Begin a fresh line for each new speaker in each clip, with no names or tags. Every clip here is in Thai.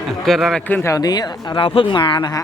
เกิดอะไรขึ้นแถวนี้เราเพิ่งมานะฮะ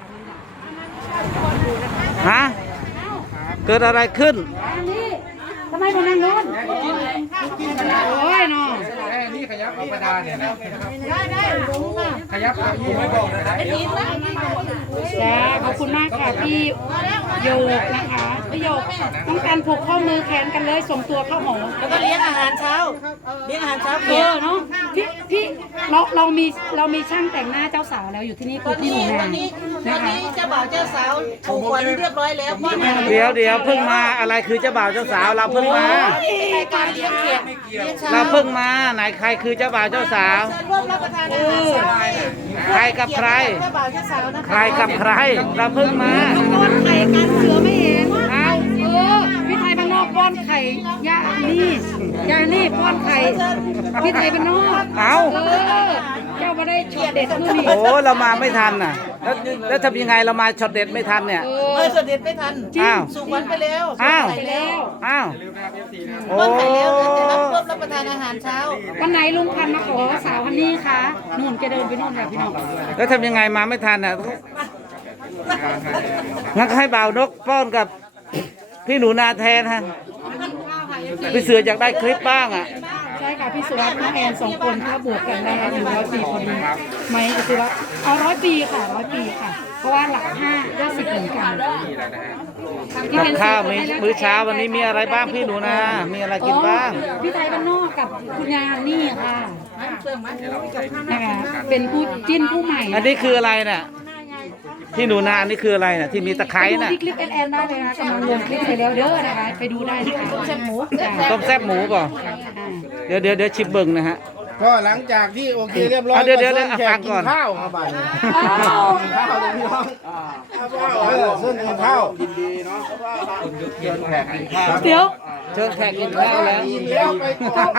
เกิดอะไรขึ้น
ทำไมคนนั่งโน้นโอ้ยน้อง
นี่ขยับธรรมดาเนี่ยนะได้ขยับไม่บอกนะ
จ้าขอบคุณมากค่ะพี่โยกนะคะพี่โยกต้องการผูกข้อมือแขนกันเลยส่งตัวเข้าหอ
แล้วก็เลี้ยงอาหารเช้า
เนาะพี่เรามีช่างแต่งหน้าเจ้าสาวแล้วอยู่ที่นี่คือพี่หนูนา
นะคะเจ้าบ่าวเจ้าสาวถูกขวัญเรียบร้อยแล้ว
เดี๋ยวเพิ่งมาอะไรคือเจ้าบ่าวเจ้าสาวเราเพิ่งมา
การเลี้ยงเกียรติ
เราเพิ่งมาไหนใครคือเจ้าบ่าวเจ้าสาว
ร่วมรับประทานอาหาร
ใครกับใคร
เจ้าบ่าวเจ้าสาวนะคะ
ใครกับใครเราเพิ่งมา
ป้อนไข่กันเสือไม่เห็นพี่ไทยบ้านนอกป้อนไข่ยานี่ป้อนไข่พี่ไทยบ้านนอกเจ้ามาได้ช็อตเด็ดนู่นนี่
โอ้เรามาไม่ทันน่ะแล้วทำยังไงเรามาช็อตเด็ดไม่ทันเนี่ย
ช็อตเด็ดไม่ทันสุกวันไปแล้วต้นไข่แล้วจะรับร่วมรับประทานอาหารเช้า
วันไหนลุงพันมาขอสาวฮันนี่คะนุ่นแกเดินไปนู่นแบบพี่น้อง
แล้วทำยังไงมาไม่ทันน่ะงั้นให้บ่าวนกป้อนกับพี่หนูนาแทนฮะพี่เสืออยากได้คลิปบ้างอ่ะ
ใช่ค่ะพี่สุรัตน์น้องแอน2 คนถ้าบวกกันนะคะ100 ปีพอดีไหมพี่สุรัตน์เอา100 ปีค่ะ100 ปีค่ะเพราะว่าหลัก5ก็10เหมือนกัน
กับข้าวมื้อเช้าวันนี้มีอะไรบ้างพี่หนูนามีอะไรกินบ้าง
พี่ไทยบ้านนอกกับคุณยายฮันนี่ค่ะนะคะเป็นผู้จิ้นผู้ใหม่
อันนี้คืออะไรน่ะที่หนูนานี่คืออะไรน่ะที่มีตะไคร้น่ะ
คลิปแอนได้เลยนะกำลังลงคลิปไปแล้วเด้อนะคะไปดูได้นะคะต้มแซ่บหมู
ป่ะเดี๋ยวชิมเบิ่งนะฮะ
ก็หลังจากที่โอเคเรียบร้อย
เดี๋ยว
แขกกินข้าวครับบ่ายข้าวเลยพี่น้องเชิญกินข้าวกินดีเนาะเชิญแขกกินข้าว
เชิญแขกกินข้าวแล้ว
อิ่มแล้วไปก่อน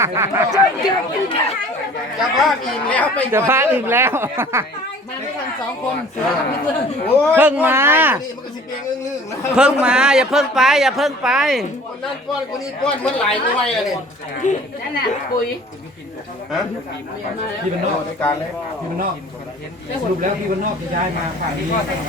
จะพาอิ่มแล้วไป
จะพาอิ่มแล้ว
มาไม่ทัน2 คน
เพิ่งมาอย่าเพิ่งไป
คนนั้นป้อนคนนี้ป้อนมันไหลไปอะไร
นั่นแหละคุย
พี่เป็นนอกในการเลยพี่เป็นนอกสรุปแล้วพี่เป็นนอกจะย้ายมาฝ่ายนี้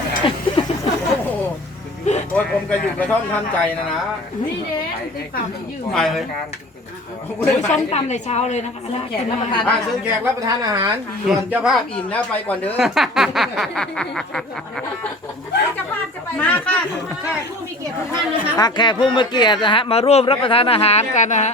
โอ้ยผมก็อยู่กระท่อมทำใจนะ
นี่เด้ได้ข่าวยืม
ไปเลย
ส้มตำในเช้าเลยนะคะ
แขกรับประทาน
เชิญแขกรับประทานอาหารส่วนเจ้าภาพอิ่มแล้วไปก่อนเด้อ
มาค่ะแขกผู้มีเกียรติทุกท่านนะคะ
แขกผู้มีเกียรตินะฮะมาร่วมรับประทานอาหารกันนะฮะ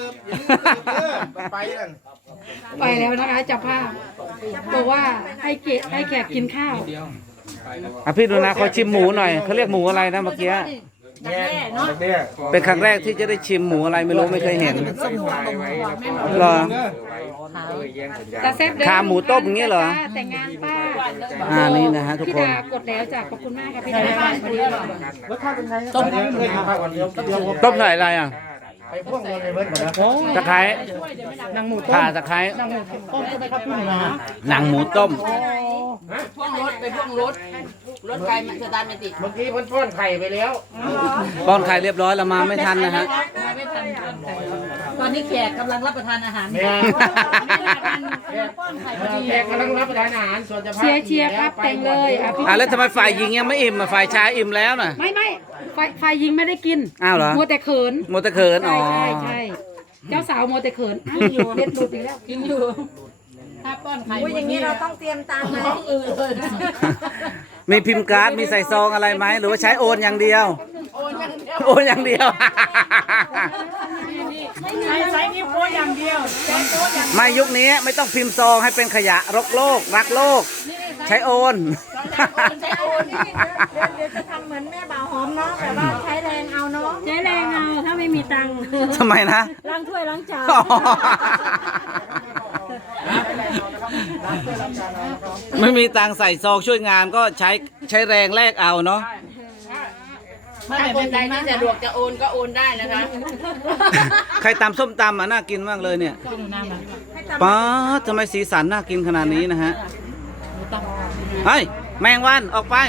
ไปแล้วนะคะเจ้าภาพบอกว่าให้แขกกินข้าว
พี่ดูนะขอชิมหมูหน่อยเขาเรียกหมูอะไรนะเมื่อกี้เป็นครั้งแรกที่จะได้ชิมหมูอะไรไม่รู้ไม่เคยเห็นหรอขาหมูต้มอย่างนี้เหรอ
แต่งงานป้า
นี่นะฮะทุกคน
กดแล้วจ้ะขอบคุณมากค่ะพี่ดา
ต้มใส่อะไรอ่ะตะไคร้ข่าตะไคร้หนังหมูต้ม
พ่วงรถไปพ่วงรถไก่มันจะดันไม่ติด
เมื่อกี้ป้อนไข่ไปแล้ว
ป้อนไข่เรียบร้อยแล้วมาไม่ทันนะฮะ
ตอนนี้แขกกำลังรับประทานอาหาร
แขกกำลังรับประทานอาหารส่วนจะ
เชียร์ครับแต่งเลย
แล้วทำไมฝ่ายหญิงยังไม่อิ่มฝ่ายชายอิ่มแล้วน่ะ
ไม่ฝ่ายหญิงไม่ได้กิน
อ้าวเหรอ
มัวแต่เขินใช่เจ้าสาวมัวแต่เขินอยู่เด็ดดุดอีกแล้ว
กินอยู่ถ้าป้อนไข่
อย่างนี้เราต้องเตรียมตังค์ไหม
มีพิมพ์การ์ดมีใส่ซองอะไรไหมหรือว่าใช้โอนอย่างเดียวโอนอย่างเดียว
ใช้นิ้วโป้อย่างเดียว
ไม่ยุคนี้ไม่ต้องพิมพ์ซองให้เป็นขยะรักโลกใช้โอน
เดี๋ยวจะทำเหมือนแม่บ่าวหอมเนาะแต่ว่าใช้แรงเอาเนาะ
ใช้แรงเอาถ้าไม่มีตังค์
ทำไมนะ
ล้างถ้วยล้างจาน
ไม่มีตังค์ใส่ซองช่วยงานก็ใช้แรงแลกเอาเนาะ
ถ้าคนใดที่สะดวกจะโอนก็โอนได้นะคะ
ใครตำส้มตำน่ากินมากเลยเนี่ยป๊าทำไมสีสันน่ากินขนาดนี้นะฮะเฮ้ยแมงวันออกไป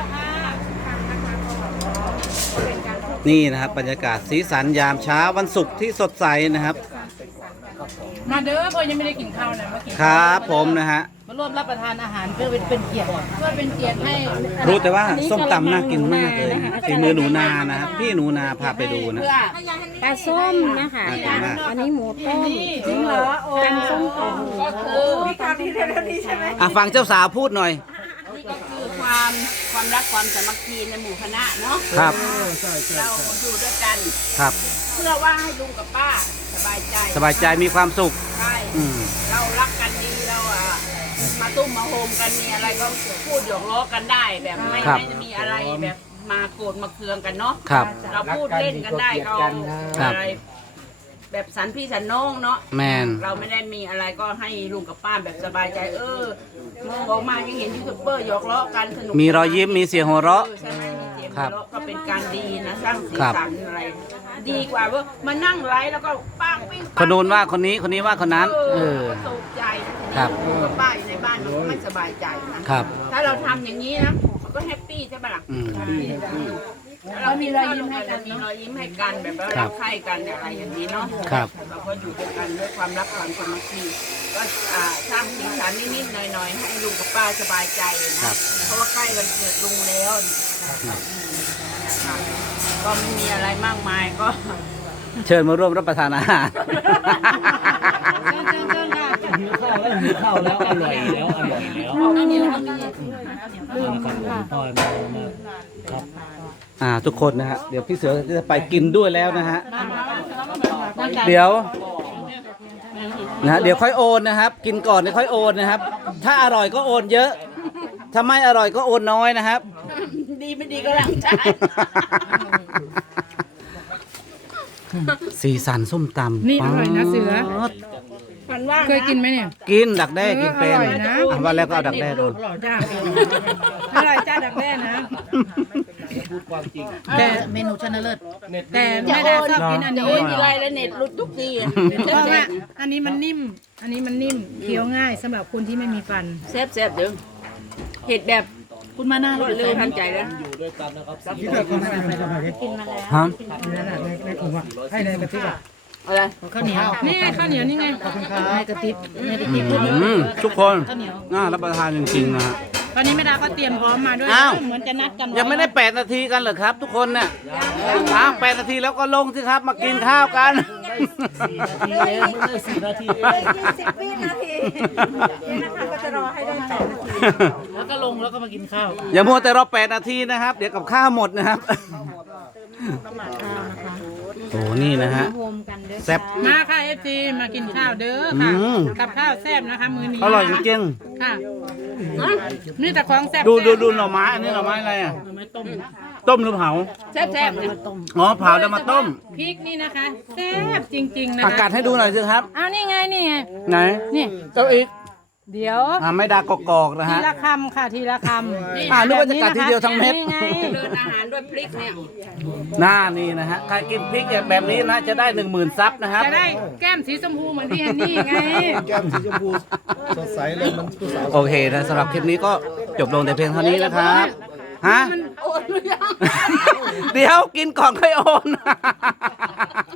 นี่นะครับบรรยากาศสีสันยามเช้าวันศุกร์ที่สดใสนะครับ
มาเด้อเพราะยังไม่ได้กินข้าวนะเมื่อกี้
ครับผมนะฮะ
มาร่วมรับประทานอาหารเพื่อเป็นเกียรติเพื่อเป็นเกียรติให้
รู้แต่ว่าส้มตำน่ากินมากเลยฝีมือหนูนานะครับพี่หนูนาพาไปดูนะ
ปลาส้มนะคะ
น่ากินมาก
อันนี้หมูต้มจริงเหรอโอ้ส้มตำ
ก็คือ
มีข่าวดีเร็วๆนี้ใช่ไหม
อ่ะฟังเจ้าสาวพูดหน่อย
นี่ก็คือความรักความสามัคคีในหมู่คณะเนาะ
ครับ
เราอยู่ด้วยกัน
ครับ
เพื่อว่าให้ลุงกับป้าสบายใจ
สบายใจมีความสุข
ใช่
อืม
เรารักกันดีเรามาตุ้มมาโฮมกันมีอะไรก็พูดหยอกล้อกันได้แบบไม่มีอะไรแบบมาโกรธมาเคืองกันเนาะ
ครับ
เราพูดเล่นกันได้เรา
ครับ
อะไรแบบสันพี่สันน้องเนาะ
แมน
เราไม่ได้มีอะไรก็ให้ลุงกับป้าแบบสบายใจมองออกมายังเห็นยูทูบเบอร์หยอกล้อกันสนุก
มีรอยยิ้มมีเสียงหัวเราะ
ใช่ไหมมีเสียง
ครั
หั
บ
วเราะก็เป็นการดีนะสร้างสี
ครับ
สันอะไร ดีกว่าว่ามานั่งไลฟ์แล้วก็ป้างปิ้ง
คนนู้นว่าคนนี้คนนี้ว่าคนนั้น เออ
ก็ตกใจ
ครับ
ลุงกับป้าอยู่ในบ้านมันก็ไม่สบายใจนะครับ ถ้าเราทำอย่างนี้นะมันก็แฮปปี้ใช่ปะล่ะ
อืม
เรามีรอยยิ้มให้กันมีรอยยิ้มให้กันแบบว่า
ครั
รับ กใคร่กันอะไรอย่างนี้เนาะ
ครับ
เราก็อยู่ด้วยกันด้วยความรักความสามัคคีก็สร้างสีสันนิดๆหน่อยๆให้ลุงกับป้าสบายใจนะเพราะว่าใกล้วันเกิดลุงแล้วนะคะก็ไม่มีอะไรมากมายก็
เชิญมาร่วมรับประทานอาหาร
เชิญค่ะ
หิวข้าวแล้วอร่อยแล้วอร่อยแล้ว
อันนี้เรามี
ครับผมพ่อมาครับ
ทุกคนนะฮะเดี๋ยวพี่เสือจะไปกินด้วยแล้วนะฮะเดี๋ยวนะเดี๋ยวค่อยโอนนะครับ กินก่อนเดี๋ยวค่อยโอนนะครับ ถ้าอร่อยก็โอนเยอะ ถ้าไม่อร่อยก็โอนน้อยนะครับ
ดีไม่ดีก็หลังใจ
สีสันส้มตำ
นี่อร่อยนะเสือ
ป๊าด
ฝันว่า
เคยกินไหมเนี่ย
กินดักแด้กินเป็น
อร่อยนะ
อ่ะว่าแล้วก็เอาดักแด้ก่อน
อร่อยจ้าอร่อยจ้าดักแด้นะ
พูดความจริง
แต่เมนูชนะเลิศแต่ไม่ได้ชอบกินอัน
จะ
นี้
โอนทีไรแล้วเน็ตหลุดทุกที
เพราะว่าอันนี้มันนิ่ม อันนี้มันนิ่มเคี้ยวง่ายสำหรับคนที่ไม่มีฟัน
แซ่บแซ่บๆเดี๋ยวเห็ดแบบ
คุณมาหน้าร
วดเร็วทันใจแล้ว
อยู่ด้วยกันนะครับ
ฮะ
อะไร
ข้าวเหนียวนี่ไงข้าวเหนียวนี่ไงในกระติบในกระติบ
ทุกคน
ข้าวเหนียว
น่ารับประทานจริงๆนะฮะ
ตอนนี้แม่ดาก็เตรียมพร้อมมาด้วย
อ้าว
เหมือนจะนัดกัน
ยังไม่ได้8 นาทีกันเหรอครับ ทุกคนเนี่ย8 นาทีแล้วก็ลงสิครับ มากินข้าวกัน
4 นาทีเองไม่ได้4 นาทีเอง
20 วินาทีนี่นะคะก็จะรอให้ได้8 นาที
แล้วก็ลงแล้วก็มากินข้าว
อย่ามัวแต่รอ8 นาทีนะครับ เดี๋ยวกับข้าวหมดนะครับ โอ้นี่นะฮะ
โฮมกันด้วย
แซ่บ
มาค่ะเอฟซีมากินข้าวเด้อค่ะ
อืม
กับข้าวแซ่บนะคะมื้อนี้
อร่อยจริง
ค่ะนี่แต่ของแซ่บ
ๆดูหน่อไม้อันนี้หน่อไม้อะไรอ่ะ
ไม่ต้ม
ต้มหรือเผา
แซ่บแซ่บๆเนี่ย
อ๋อเผาแล้วมาต้ม
พริกนี่นะคะแซ่บจริงๆนะ
อา
คะ
กาศให้ดูหน่อยสิครับ
เอานี่ไงนี่ไง
ไหน
นี่
เจ้าอีก
เดี๋ยว
ไม่ดากอกๆนะ
ที
ฮะ
ละคำค่ะทีละคำ
นึกว่าจะกัดทีเดียวทั้งเม็ด
นี่ไง
เดินอาหารด้วยพริกเนี่ย
หน้านี่นะฮะ ใครกินพริกแบบนี้นะจะได้ 10,000 ซับนะครับ
จะได้แก้มสีชมพูเหมือนพี่ฮันนี่ไง
แก้มสีชมพูสดใสเลยมันผู้สาว
โอเคนะสำหรับคลิปนี้ก็จบลงแต่เพียงเท่านี้นะครับ ฮะ
โอนหรือยัง
เดี๋ยวกินก่อนค่อยโอน